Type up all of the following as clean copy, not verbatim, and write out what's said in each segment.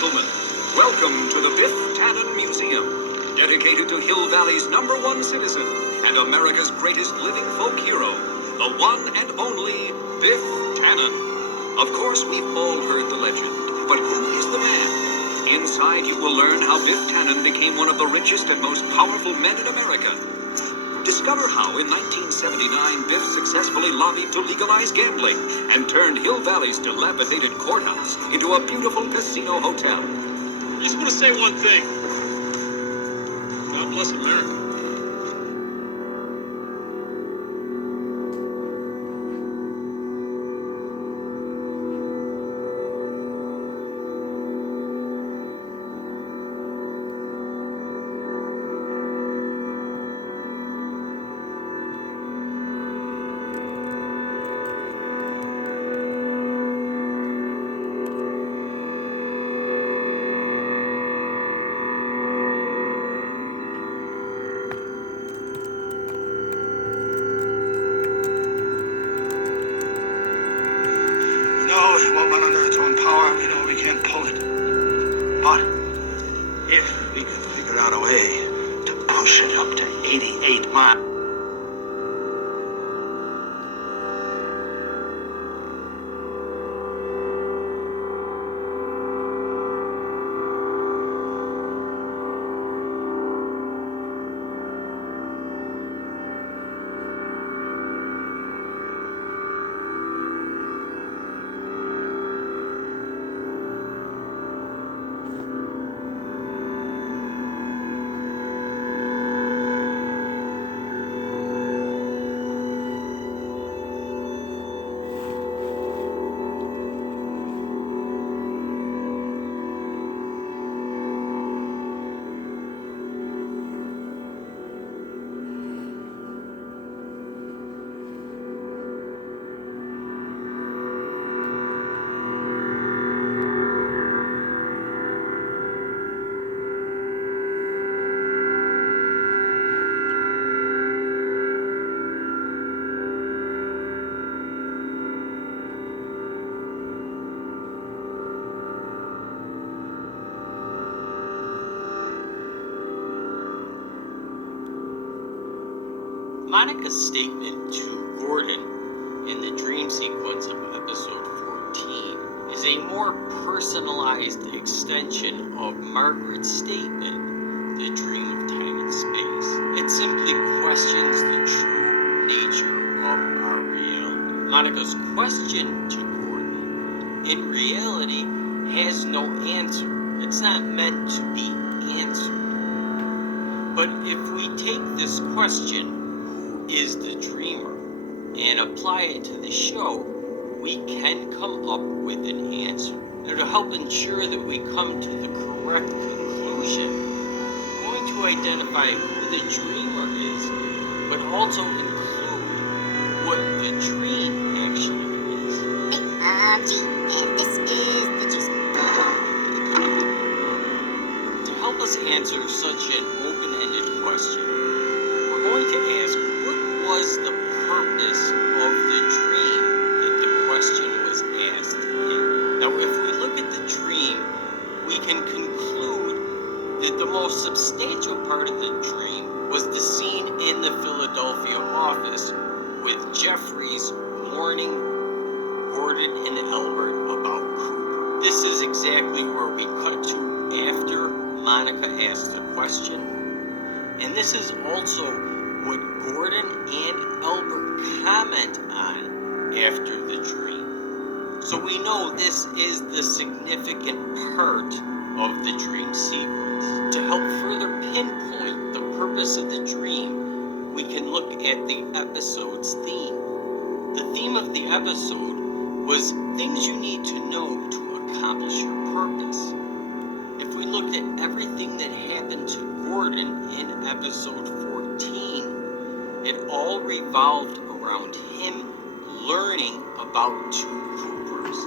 gentlemen, welcome to the Biff Tannen Museum, dedicated to Hill Valley's #1 citizen and America's greatest living folk hero, the one and only Biff Tannen. Of course, we've all heard the legend, but who is the man? Inside, you will learn how Biff Tannen became one of the richest and most powerful men in America. Discover how, in 1979, Biff successfully lobbied to legalize gambling and turned Hill Valley's dilapidated courthouse into a beautiful casino hotel. I just want to say one thing. God bless America. It won't run under its own power. We know we can't pull it. But if we can figure out a way to push it up to 88 miles. Monica's statement to Gordon in the dream sequence of episode 14 is a more personalized extension of Margaret's statement, the dream of time and space. It simply questions the true nature of our reality. Monica's question to Gordon, in reality, has no answer. It's not meant to be answered. But if we take this question, is the dreamer, and apply it to the show, we can come up with an answer. Now, to help ensure that we come to the correct conclusion, we're going to identify who the dreamer is, but also include what the dream actually is. Hey, and this is the juice. To help us answer such an open-ended question, we're going to ask, was the purpose of the dream that the question was asked in? Now, if we look at the dream, we can conclude that the most substantial part of the dream was the scene in the Philadelphia office with Jeffries warning Gordon and Albert about Cooper. This is exactly where we cut to after Monica asked the question, and this is also what Gordon and Albert comment on after the dream. So we know this is the significant part of the dream sequence. To help further pinpoint the purpose of the dream, we can look at the episode's theme. The theme of the episode was things you need to know to accomplish your purpose. If we looked at everything that happened to Gordon in episode 14, it all revolved around him learning about two Coopers.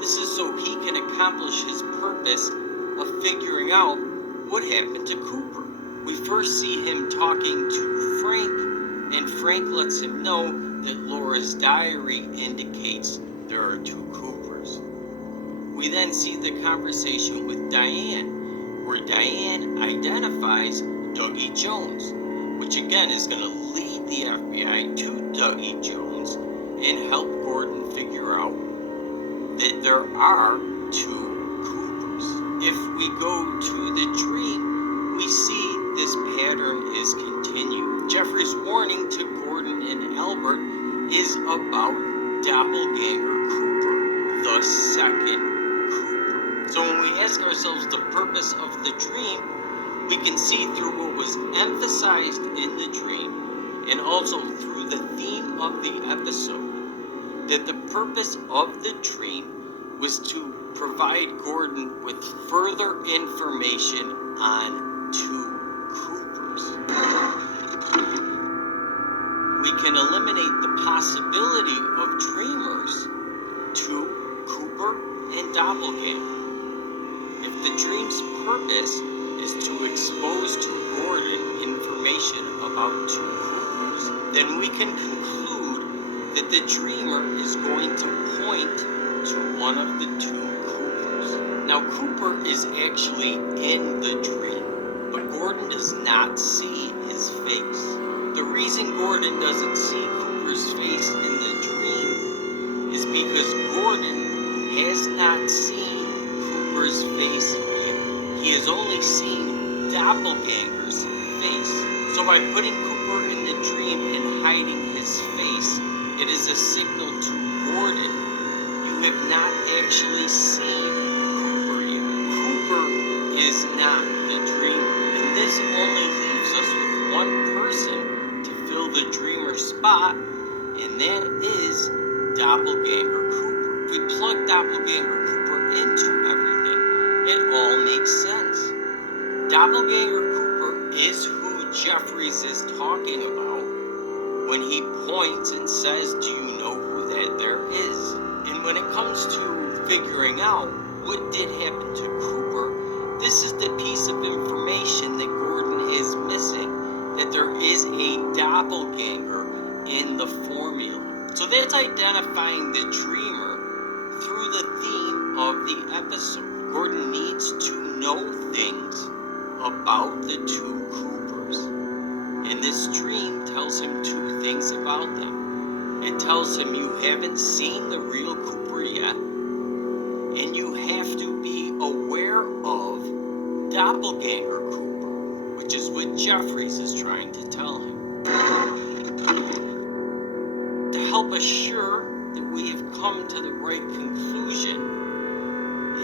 This is so he can accomplish his purpose of figuring out what happened to Cooper. We first see him talking to Frank, and Frank lets him know that Laura's diary indicates there are two Coopers. We then see the conversation with Diane, where Diane identifies Dougie Jones, which again is going to lead the FBI to Dougie Jones and help Gordon figure out that there are two Coopers. If we go to the dream, we see this pattern is continued. Jeffrey's warning to Gordon and Albert is about Doppelganger Cooper, the second Cooper. So when we ask ourselves the purpose of the dream, we can see through what was emphasized in the dream and also through the theme of the episode that the purpose of the dream was to provide Gordon with further information on two Coopers. We can eliminate the possibility of dreamers to Cooper and Doppelganger. If the dream's purpose is to expose to Gordon information about two Coopers, then we can conclude that the dreamer is going to point to one of the two Coopers. Now, Cooper is actually in the dream, but Gordon does not see his face. The reason Gordon doesn't see Cooper's face in the dream is because Gordon has not seen Cooper's face yet. He has only seen Doppelganger's face. So by putting Cooper in the dream and hiding his face, it is a signal to Gordon, you have not actually seen Cooper yet. Cooper is not the dreamer. And this only leaves us with one person to fill the dreamer spot, and that is Doppelganger Cooper. If we plug Doppelganger Cooper into everything, it all makes sense. Doppelganger Cooper is who Jeffries is talking about when he points and says, do you know who that there is? And when it comes to figuring out what did happen to Cooper, this is the piece of information that Gordon is missing, that there is a doppelganger in the formula. So that's identifying the dreamer through the theme of the episode. Gordon needs to know things about the two Coopers. And this dream tells him two things about them. It tells him you haven't seen the real Cooper yet, and you have to be aware of Doppelganger Cooper, which is what Jeffries is trying to tell him. To help assure that we have come to the right conclusion,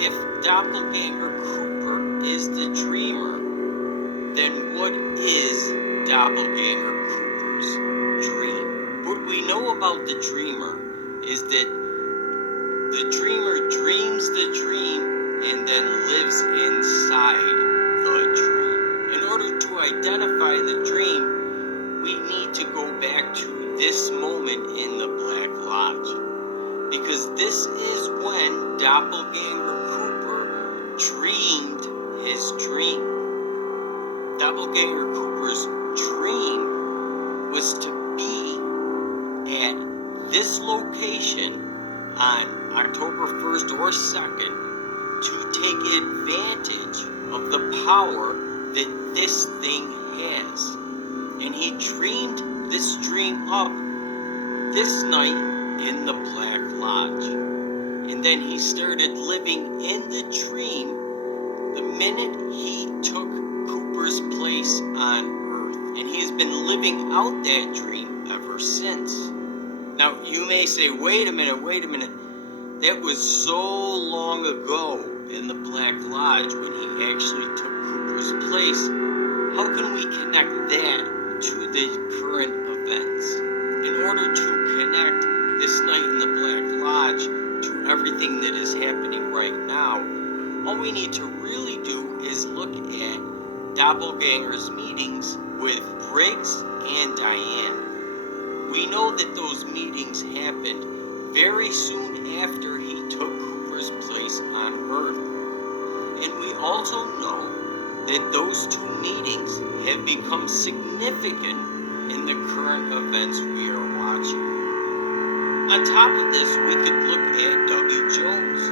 if Doppelganger Cooper is the dreamer, then what is Doppelganger Cooper's dream? What we know about the dreamer is that the dreamer dreams the dream and then lives inside the dream. In order to identify the dream, we need to go back to this moment in the Black Lodge, because this is when Doppelganger Cooper dreamed his dream. Doppelganger Cooper's dream was to be at this location on October 1st or 2nd to take advantage of the power that this thing has. And he dreamed this dream up this night in the Black Lodge. And then he started living in the dream the minute he took Cooper's place on Earth. And he has been living out that dream ever since. Now, you may say, wait a minute. That was so long ago in the Black Lodge when he actually took Cooper's place. How can we connect that to the current events? In order to connect this night in the Black Lodge to everything that is happening right now, all we need to really do is look at Doppelganger's meetings with Briggs and Diane. We know that those meetings happened very soon after he took Cooper's place on Earth. And we also know that those two meetings have become significant in the current events we are watching. On top of this, we could look at Dougie Jones.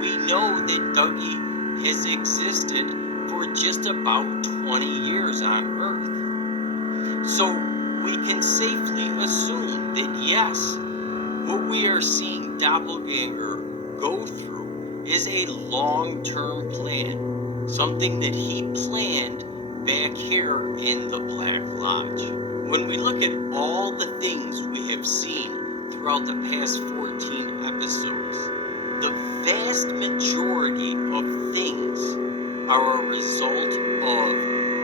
we know that Dougie has existed for just about 20 years on Earth. So we can safely assume that yes, what we are seeing Doppelganger go through is a long-term plan, something that he planned back here in the Black Lodge. When we look at all the things we have seen throughout the past 14 episodes, the vast majority of things are a result of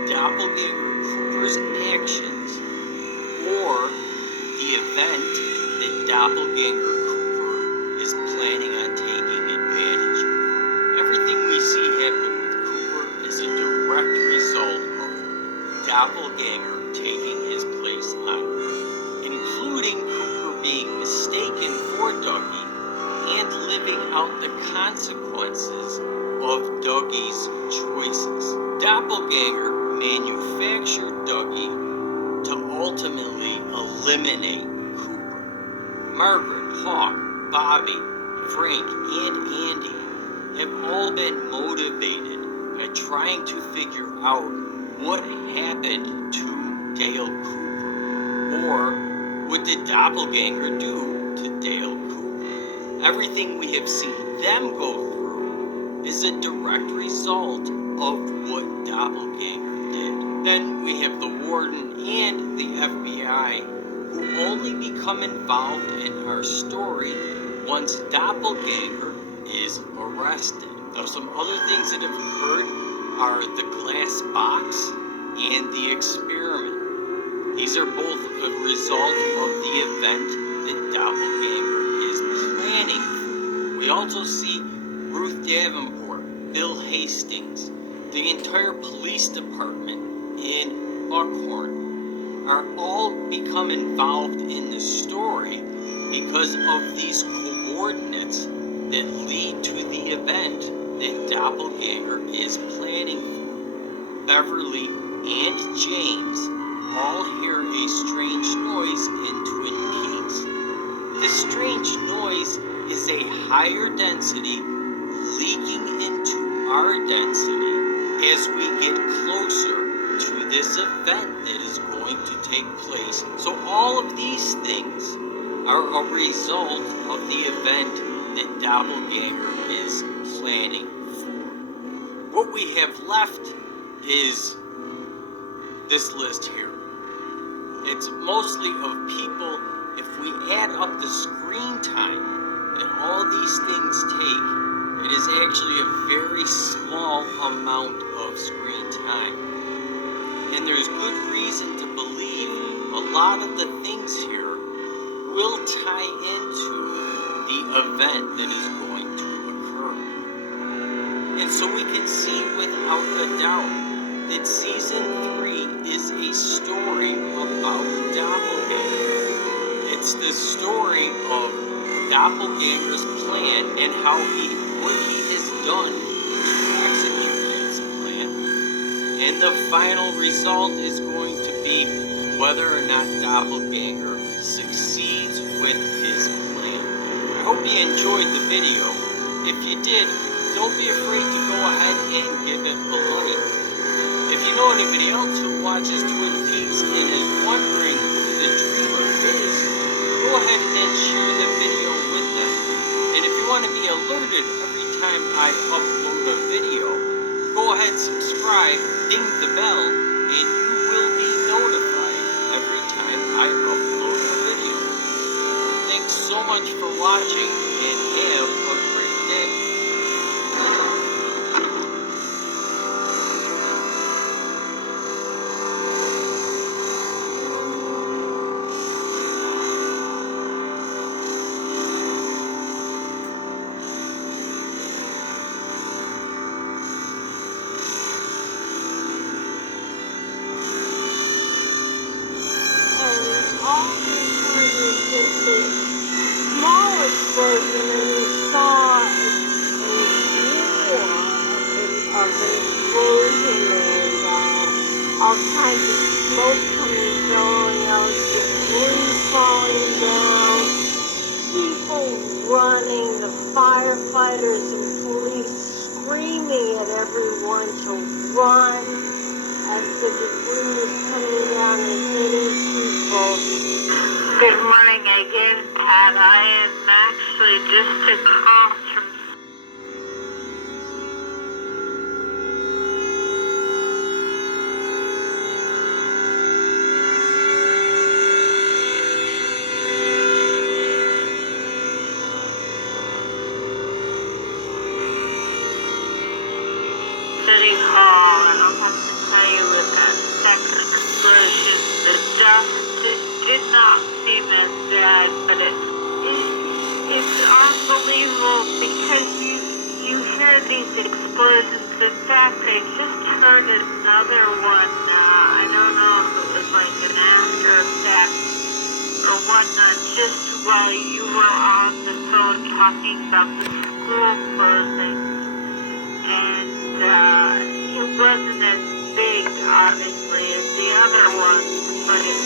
Doppelganger Cooper's actions or the event that Doppelganger Cooper is planning on taking advantage of. Everything we see happen with Cooper is a direct result of Doppelganger taking his place on Earth, including Cooper being mistaken for Dougie and living out the consequences of Dougie's choices. Doppelganger manufactured Dougie to ultimately eliminate Cooper. Margaret, Hawk, Bobby, Frank, and Andy have all been motivated by trying to figure out what happened to Dale Cooper, or what did Doppelganger do to Dale Cooper. Everything we have seen them go through is a direct result of what Doppelganger did. Then we have the Warden and the FBI, who only become involved in our story once Doppelganger is arrested. Now, some other things that have occurred are the glass box and the experiment. These are both a result of the event that Doppelganger is planning. We also see Ruth Davenport, Bill Hastings, the entire police department in Buckhorn are all become involved in the story because of these coordinates that lead to the event that Doppelganger is planning for. Beverly and James all hear a strange noise in Twin Peaks. This strange noise is a higher density leaking into our density as we get closer to this event that is going to take place. So all of these things are a result of the event that Doppelganger is planning for. What we have left is this list here. It's mostly of people. If we add up the screen time that all these things take, it is actually a very small amount of screen time. And there's good reason to believe a lot of the things here will tie into the event that is going to occur. And so we can see without a doubt that Season 3 is a story about Doppelganger. It's the story of Doppelganger's plan and what he has done to execute his plan. And the final result is going to be whether or not Doppelganger succeeds with his plan. I hope you enjoyed the video. If you did, don't be afraid to go ahead and give it a like. If you know anybody else who watches Twin Peaks and is wondering who the Dreamer is, go ahead and share the video with them. And if you want to be alerted every time I upload a video, go ahead, subscribe, ding the bell, and you will be notified every time I upload a video. Thanks so much for watching, and have a great day. Smallest version, and you saw a war of an explosion and all kinds of smoke coming, blowing out, debris falling down, people running, the firefighters and get everyone to run as the debris is coming down and hitting people. Good morning again, Pat. I am actually just across from City Hall, and I'll have to tell you with that second explosion, the dust did not seem as bad, but it's unbelievable because you hear these explosions. In fact, I just heard another one. I don't know if it was like an after effect or whatnot, just while you were on the phone talking about the school closing. And it wasn't as big, obviously, as the other ones, but it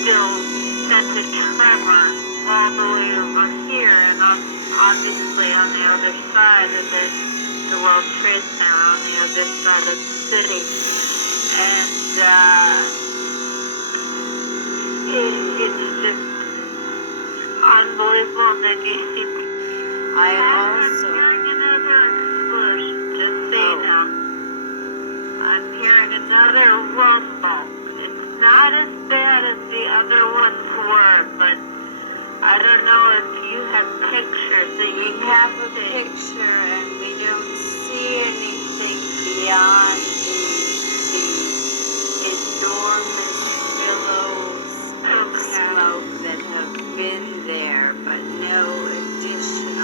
still sent a tremor all the way over here, and obviously on the other side of the World Trade Center, on the other side of the city. And it's just unbelievable. And then you see I'm hearing another explosion, just so you know. I'm hearing another rumble. It's not as bad as the other ones were, but I don't know if you have pictures. We have a picture and we don't see anything beyond the enormous billows of smoke that have been there, but no additional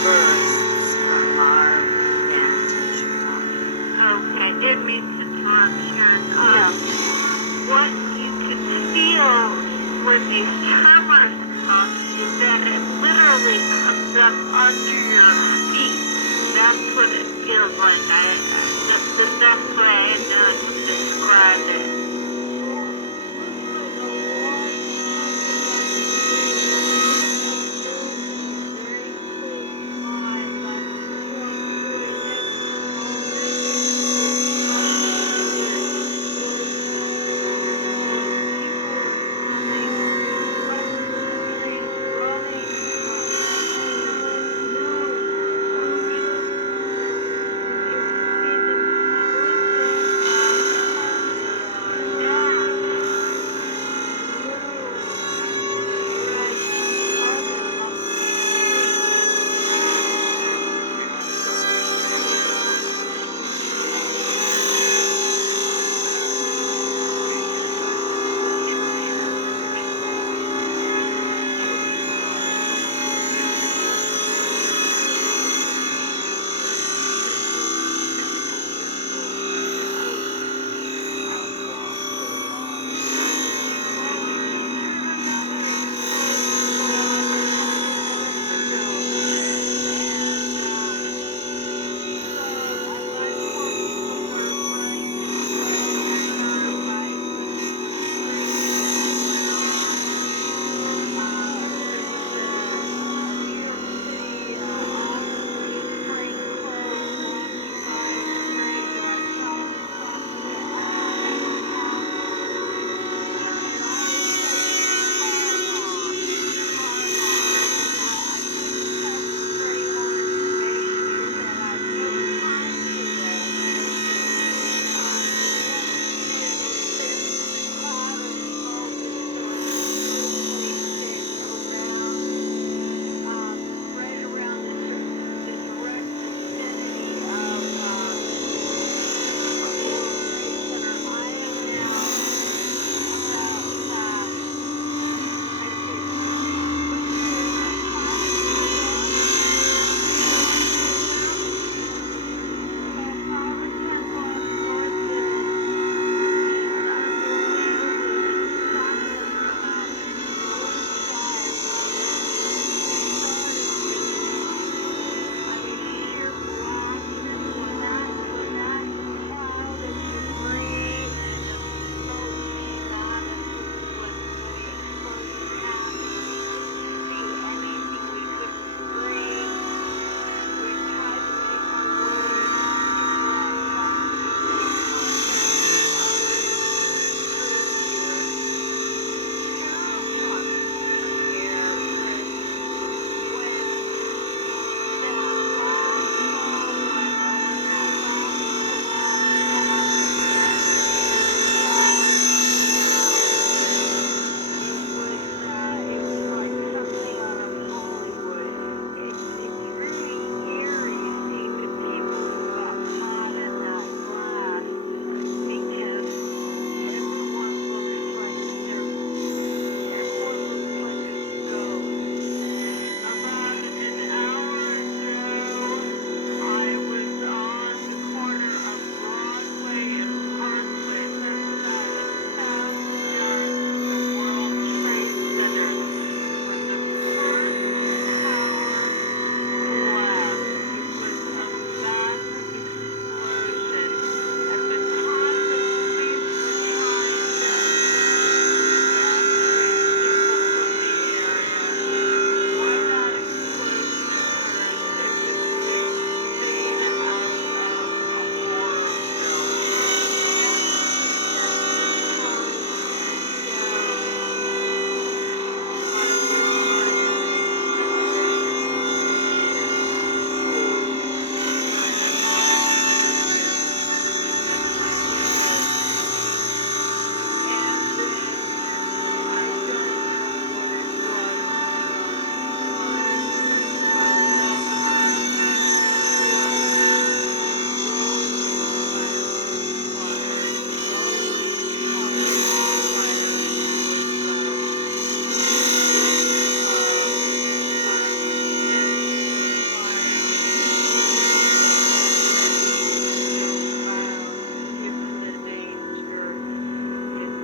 bursts from our vantage point. Okay, didn't mean to interrupt, Sharon. What you can feel when these tremors come is that it literally comes up under your feet. That's what it feels like. That's the best way I know to describe it.